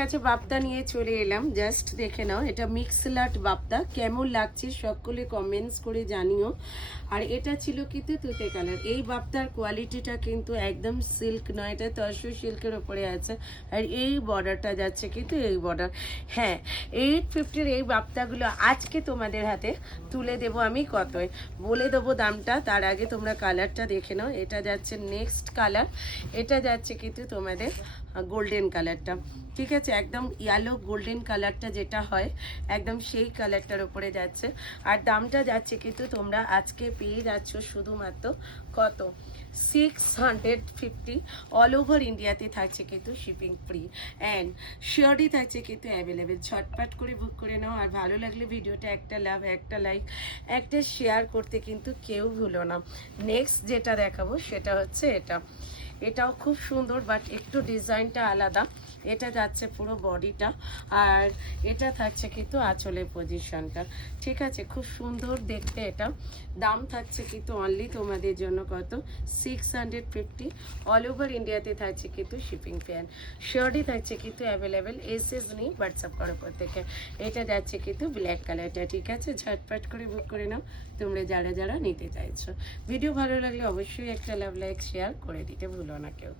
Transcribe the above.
কাছে বাপ্তা নিয়ে চলে এলাম, জাস্ট দেখে নাও। এটা মিক্সলাট বাপ্তা, কেমন লাগছে সকলে কমেন্টস করে জানিও। আর এটা ছিল কিন্তু তুতে কালার। এই বাপ্তার কোয়ালিটিটা কিন্তু একদম সিল্ক নয়, এটা তসর সিল্কের ওপরে আছে। আর এই বর্ডারটা যাচ্ছে কিন্তু এই বর্ডার। হ্যাঁ, 850-র এই বাপ্তাগুলো আজকে তোমাদের হাতে তুলে দেব আমি কতয়, বলে দেবো দামটা। তার আগে তোমরা কালারটা দেখে নাও। এটা যাচ্ছে নেক্সট কালার, এটা যাচ্ছে কিন্তু তোমাদের গোল্ডেন কালারটা, ঠিক আছে, একদম ইয়েলো গোল্ডেন কালারটা যেটা হয় একদম সেই কালারটার উপরে যাচ্ছে। আর দামটা যাচ্ছে কিন্তু তোমরা আজকে পেয়ে যাচ্ছ শুধুমাত্র কত, 650। অল ওভার ইন্ডিয়াতে থাকছে কিন্তু শিপিং ফ্রি অ্যান্ড শিওরই থাকছে কিন্তু অ্যাভেলেবেল। ঝটপট করে বুক করে নাও। আর ভালো লাগলে ভিডিওটা একটা লাভ, একটা লাইক, একটা শেয়ার করতে কিন্তু কেউ ভুলো না। নেক্সট যেটা দেখাবো সেটা হচ্ছে এটা। এটাও খুব সুন্দর, বাট একটু ডিজাইনটা আলাদা। এটা যাচ্ছে পুরো বডিটা, আর এটা থাকছে কিন্তু আঁচলের পজিশনটা, ঠিক আছে, খুব সুন্দর দেখতে। এটা দাম থাকছে কিন্তু অনলি তোমাদের জন্য কত, 650। অল ওভার ইন্ডিয়াতে থাকছে কিন্তু শিপিং ফ্যান, শিওরই থাকছে কিন্তু অ্যাভেলেবেল। এসএস নিয়ে হোয়াটসঅ্যাপ করো প্রত্যেকে। এটা যাচ্ছে কিন্তু ব্ল্যাক কালারটা, ঠিক আছে, ঝটপট করে বুক করে নাও তোমরা যারা যারা নিতে চাইছো। ভিডিও ভালো লাগলে অবশ্যই একটা লাভ, লাইক, শেয়ার করে দিতে ভুলো না কেউ।